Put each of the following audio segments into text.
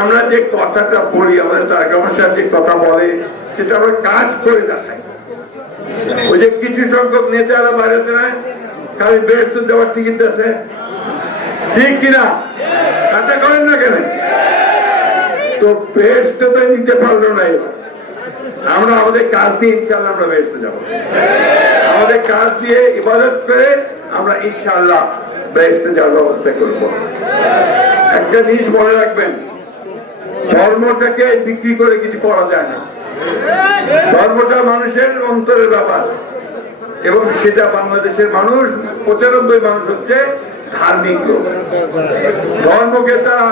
আমরা যে কথাটা বলি, আমাদের তারকামাশা যে কথা বলে সেটা আমরা কাজ করে দেখাই। ওই যে কিছু সংখ্যক নেতারা বাইরেতে না খালি বেরোতে দেওয়ার টিকিট আছে, ঠিক কিনা? আশা করেন না কেন? তো বেরোতে তো নিতে পারলো না। আমরা আমাদের কাজ দিয়ে ইনশাল্লাহ আমরা বেরোতে যাবো। আমাদের কাজ দিয়ে ইবাদত করে আমরা ইনশাল্লাহ বেরোতে যাওয়ার ব্যবস্থা করবো। একটা জিনিস মনে রাখবেন, ধর্মটাকে বিক্রি করে কিছু করা যায় না। ধর্মটা মানুষের অন্তরের ব্যাপার, এবং সেটা বাংলাদেশের মানুষ 95% মানুষ হচ্ছে ধার্মিক লোক। ধর্মকে তারা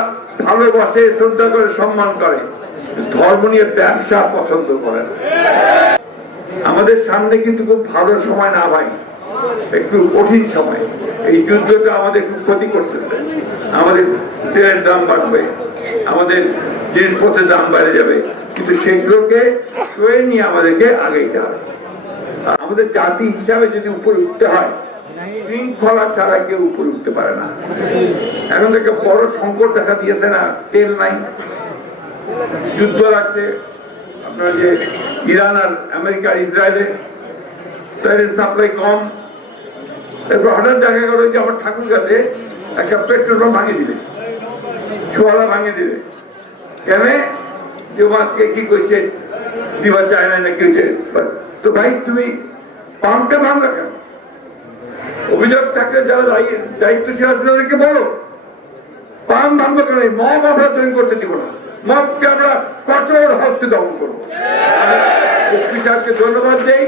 ভালোবাসে, শ্রদ্ধা করে, সম্মান করে, ধর্ম নিয়ে ব্যবসা পছন্দ করে না। আমাদের সামনে কিন্তু খুব ভালো সময় না ভাই, একটু কঠিন সময়। এই যুদ্ধটা আমাদের খুব ক্ষতি করতেছে। আমাদের তেলের দাম বাড়বে, আমাদের জিনিসপত্রের দাম বেড়ে যাবে, কিন্তু সেগুলোকে সয়ে নিয়ে আমাদেরকে আগেইতে হবে। আমাদের জাতি হিসাবে যদি উপরে উঠতে হয়, শৃঙ্খলা ছাড়া কেউ উপরে উঠতে পারে না। এখন থেকে বড় সংকট দেখা দিয়েছে না, তেল নাই, যুদ্ধ লাগছে। আপনার যে ইরান আর আমেরিকা ইসরায়েলে, তেলের সাপ্লাই কম। এরপর হঠাৎ দেখা গেল যে আমার ঠাকুর কাছে একটা পেট্রোল পাম্প ভাঙিয়ে দিবে, ছোয়ালা ভাঙিয়ে দিবে। কেন? যে মাছকে কি করছে দিবা চায় না, কি হচ্ছে? তো ভাই তুমি পাম্পটা ভাঙলা কেন? অভিযোগ থাকলে যারা দায়িত্বশীল আছে তাদেরকে বলো, পাম্প ভাঙবো কেন? মব আমরা তৈরি করতে দিব না, মবকে আমরা কঠোর হস্তে দমন করবো। মুফতি সাহেবকে ধন্যবাদ দেই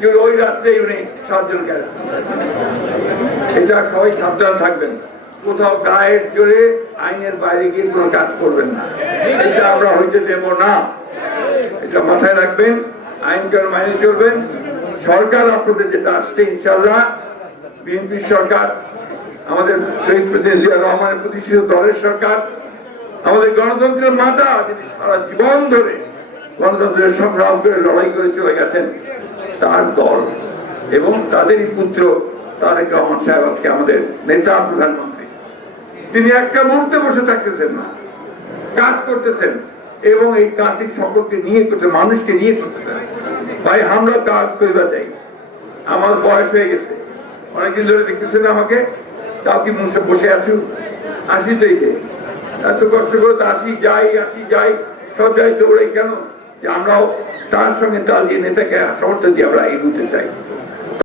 যে ওই রাত্রে উনি 7 জন গেলেন। এটা সবাই সাবধান থাকবেন, কোথাও গায়ের জোরে আইনের বাইরে গিয়ে কোনো কাজ করবেন না, এটা আমরা হইতে দেব না। এটা মাথায় রাখবেন, আইনকে মাইনে চলবেন। সরকার আপনাদের যেটা আসছে ইনশাল্লাহ বিএনপি সরকার, আমাদের শহীদ প্রেসিডেন্ট জিয়া রহমানের প্রতিষ্ঠিত দলের সরকার, আমাদের গণতন্ত্রের মাতা, যিনি সারা জীবন ধরে গণতন্ত্রের সংগ্রাম করে লড়াই করে চলে গেছেন, তার দল এবং তাদেরই পুত্র তারেক রহমান সাহেব আজকে আমাদের নেতা, প্রধানমন্ত্রী। তিনি একটা মুহূর্তে বসে থাকতেছেন না, কাজ করতেছেন, এবং এই কাজটি সকলকে নিয়ে করতে, মানুষকে নিয়ে করতেছেন। ভাই আমরা কাজ করতে চাই, আমার বয়স হয়ে গেছে, অনেকদিন ধরে দেখতেছেন আমাকে, তাও কি মুখে বসে আছু? আসি তো, এত কষ্ট করে তো আসি যাই, সব জায়গায় দৌড়াই কেন? যে আমরাও তার সঙ্গে তাল দিয়ে নেতাকে সমর্থন দিয়ে আমরা এগোতে চাই।